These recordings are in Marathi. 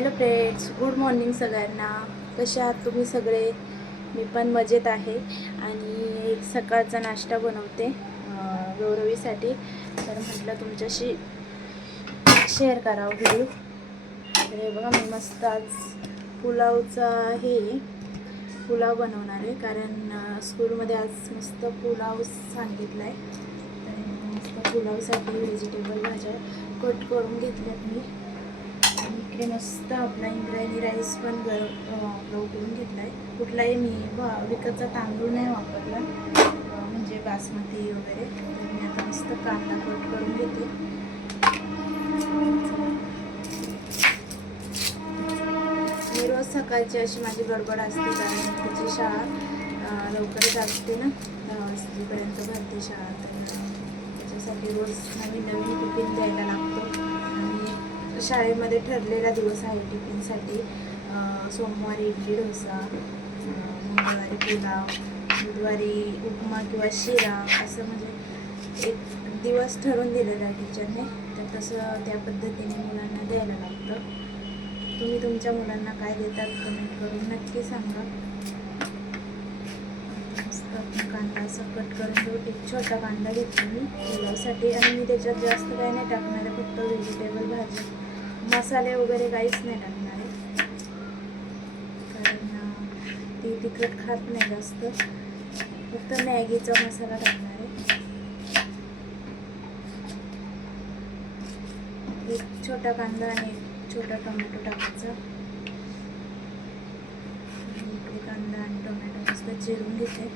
हॅलो फ्रेंड्स, गुड मॉर्निंग सगळ्यांना. कशा आहात तुम्ही सगळे? मी पण मजेत आहे आणि सकाळचा नाश्ता बनवते गौरवीसाठी. तर म्हटलं तुमच्याशी शेअर करावं व्हिडिओ. तर हे बघा, मी मस्त आज पुलाव बनवणार आहे, कारण स्कूलमध्ये आज मस्त पुलाव सांगितला आहे. तर मस्त पुलावसाठी व्हेजिटेबल भाज्या कट करून घेतल्यात मी. इकडे मस्त आपला इंद्रायणी राईस पण उकळून घेतला आहे. कुठलाही मी विकतचा तांदूळ नाही वापरला, म्हणजे बासमती वगैरे. तर मी आता मस्त कांदा कट करून घेते. मी रोज सकाळची अशी माझी गडबड असते, कारण त्याची शाळा लवकरच असते ना, 10 वाजेपर्यंत भरते शाळा. तर त्याच्यासाठी रोज नवीन नवीन टिफिन द्यायला लागतो. आणि शाळेमध्ये ठरलेला दिवस आहे टिफिनसाठी. सोमवारी इडली डोसा, मंगळवारी पुलाव, बुधवारी उपमा किंवा शिरा, असं म्हणजे एक दिवस ठरवून दिलेला आहे टीचरने. तर तसं त्या पद्धतीने मुलांना द्यायला लागतं. तुम्ही तुमच्या मुलांना काय देतात कमेंट करून नक्की सांगा. मस्त कांदा असं कट करून घेऊ. एक छोटा कांदा घेतला मी पुलावसाठी, आणि मी त्याच्यात जास्त काही नाही टाकणार आहे, फक्त व्हेजिटेबल भाजी, मसाले वगैरे काहीच नाही टाकणार आहे, कारण ती तिखट खात नाही जास्त. फक्त मॅगीचा मसाला टाकणार आहे. एक छोटा कांदा आणि एक छोटा टोमॅटो टाकायचा. इकडे कांदा आणि टोमॅटो मस्त चिरून घेते.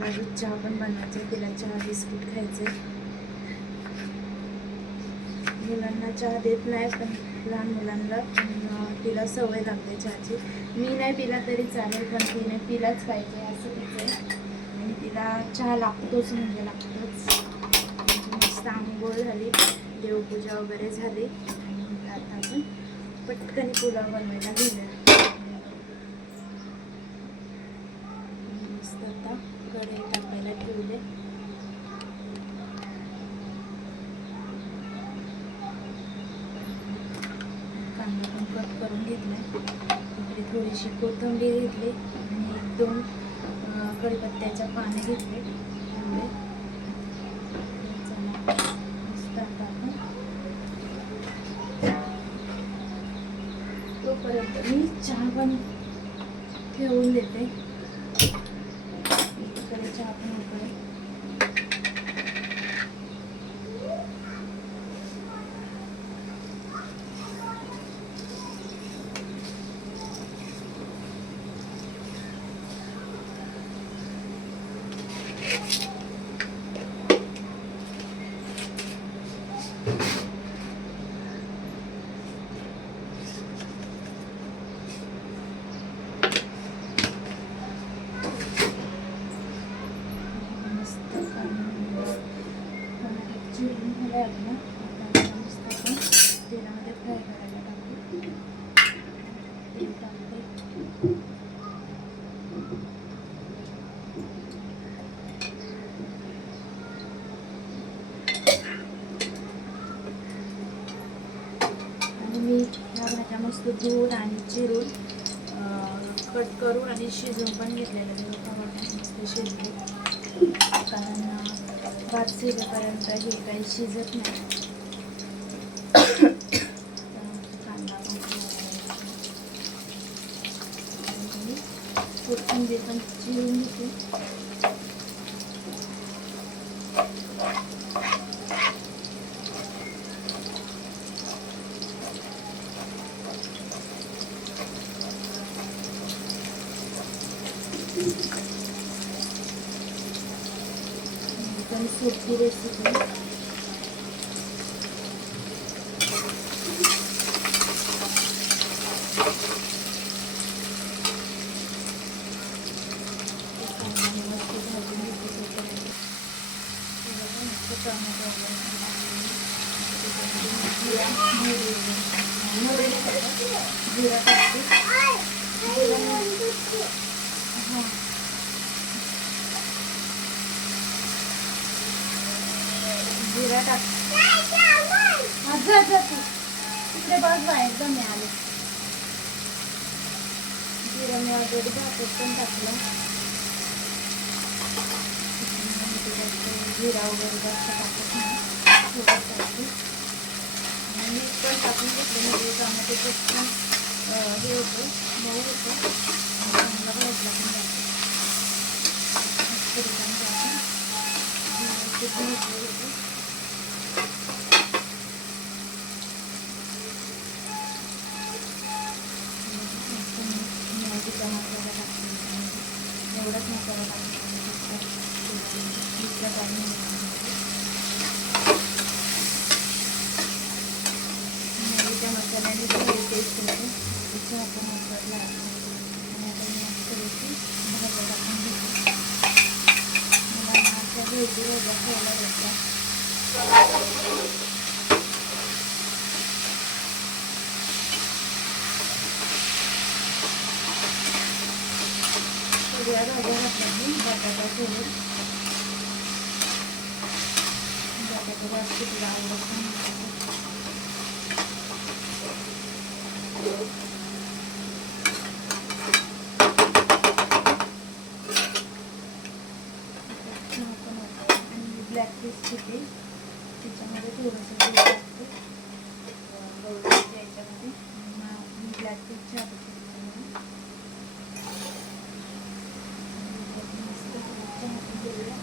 माझी चहा पण बनवायची, तिला चहा बिस्किट खायचे. मुलांना चहा देत नाही, पण लहान मुलांना तिला सवय लागते चहाची. मी नाही पिला तरी चालेल, पण तिने पिलाच पाहिजे असं तिचं आहे. आणि तिला चहा लागतोच म्हणजे लागतोच. मस्त आंघोळ झाली, देवपूजा वगैरे झाली, आणि आता आपण पटकन पुलाव बनवायला गेलं. मस्त आता कढई टाकायला ठेवले. कांदा पण कट करून घेतला. इकडे थोडीशी कोथिंबीर घेतली आणि 1-2 कढीपत्त्याच्या पाने घेतले. मस्त आता आपण तोपर्यंत मी चहा पण ठेवून देते. इकडे चहा पण उकळेल. चिरून झालं आपलं. आता मस्त आपण तेलामध्ये फ्राय करायला टाकू. तेल टाकते. आणि मी ह्या भाज्या मस्त धुवून आणि चिरून कट करून आणि शिजवून पण घेतलेलं. मस्त शिजले, कारण भात शिजेपर्यंत हे काही शिजत नाही. कांदा पण कोथिंबीर पण चिरून घेते. एकदम सोपी रेसिपी. जिरा टाकते. जिरा टाक. जा तू तिकडे बस बाहेर जा. मी आले. जिरा मी ऑलरेडी भातात पण टाकला. जिरा वगैरे जास्त टाकत नाही, थोडं टाकते. आणि मीठ पण टाकून घेतलं म्हणजे टमाटे पण हे होतं, मऊ होतं आणि चांगला भाजला पण जातो. मस्त रिकाम टाकून व्यवस्थित भाजलं होतं. मॅगीचा मसाला टाकला, एवढाच मसाला टाकला. दुसऱ्या पाणी मॅगीच्या मसाल्याने थोडी टेस्ट होते. त्याचा आपण वापरला आणि आता मी मस्तपैकी भाज्या टाकून घेतो. मला अशा भेटी भाज्या खायला भेटतात. सगळ्या भाज्या घातल्या मी बटाटा सोडून. बटाटा जास्त तुला आवडत नाही. आणि ब्लॅक पीस घेते, त्याच्यामध्ये थोडंसं तेल टाकते गौरीच्या याच्यामध्ये. मी ब्लॅक पीस टाकते त्याच्यामध्ये. मस्त चहा देऊया.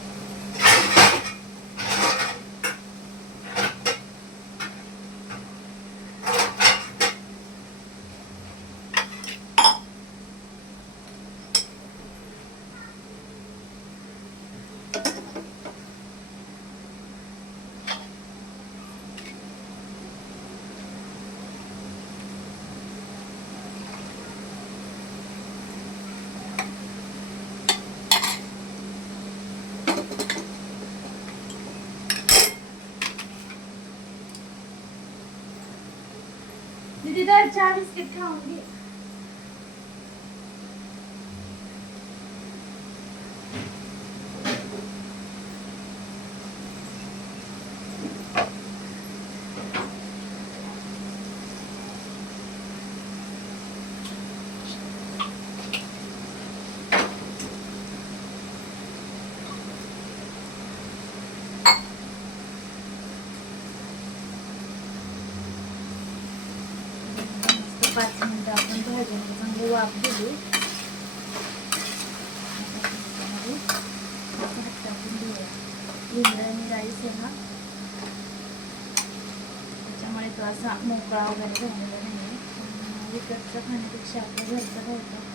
दीदी तर चहा बिस्किट खाऊन घे. मस्त 5 मिनिटं आपण भाज्यांना चांगली वाफ दिली. भात टाकून घेऊया. इंद्रायणी राईस आहे हा, त्याच्यामुळे तो असा मोकळा वगैरे झालेला नाही. विकतचं खाण्यापेक्षा आपल्या घरचं खायचं.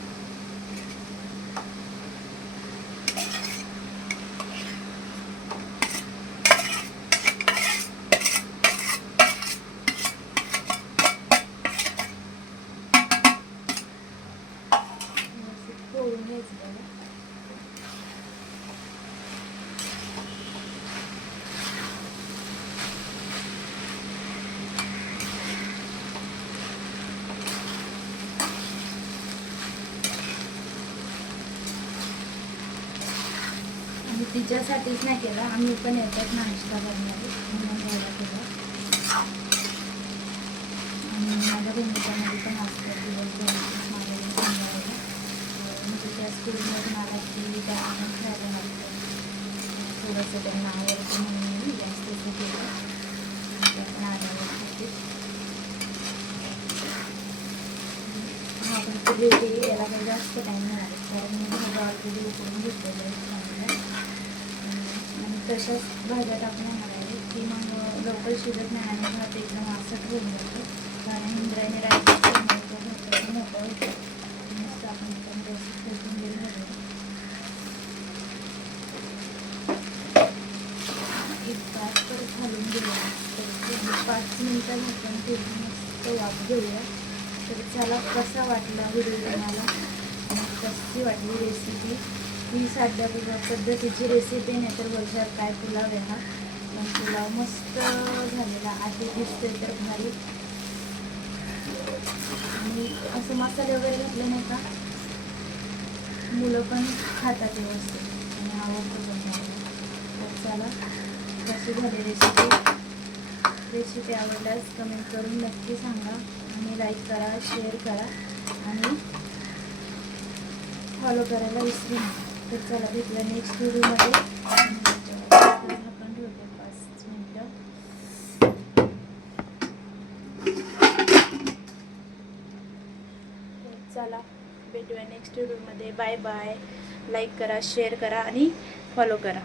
पोळून घ्यायचं त्याला. आणि तिच्यासाठीच नाही केला, आम्ही पण येतात नाश्ता करणारे म्हणून घ्यायला केला. आणि माझ्या बहिणीच्यामध्ये पण असतात दिवसभर माझ्या संध्याकाळी, म्हणजे त्या स्कूलमधून आला की त्यांना खायला लागतं. थोडंसं त्यांना आवडतं म्हणून मी जास्तच केलं. त्या पण आल्यावर खाते. हा पण ती याला काही जास्त टाईम नाही लागत, कारण मी भाज्या ऑलरेडी उकळून घेतलेलं आहे चांगलं. आणि तशाच भाज्या टाकून येणार आहे की मग लवकर शिजत नाही आणि भात एकदम आसट होऊन जातो. कारण इंद्रायणी राईस भाताचं मोकळं होतं. मस्त आपण एकदम व्यवस्थित फेटून गेलं होतं. एक तास परत घालून गेलं तर 5 मिनिटं झाकण ठेवून मस्त वाफ घेऊया. तर चला कसा वाटला व्हिडिओ तुम्हाला, कशी वाटली रेसिपी. ही साध्या पद्धतीची रेसिपी नाही तर वर्षात काय पुलाव आहे हा. पण पुलाव मस्त झालेला आहे, दिसतोय तर भारी. आणि असं मसाले वगैरे घातले नाही का मुलं पण खातात व्यवस्थित आणि आवडतं पण. तर चला कशी झाली रेसिपी आवडल्यास कमेंट करून नक्की सांगा आणि लाईक करा, शेअर करा आणि फॉलो करायला विसरू नका. तर चला भेटूया नेक्स्ट व्हिडिओमध्ये. झाकण ठेवते 5 मिनिटं. चला भेटूया नेक्स्ट व्हिडिओमध्ये. Bye bye. लाईक करा, शेअर करा आणि फॉलो करा.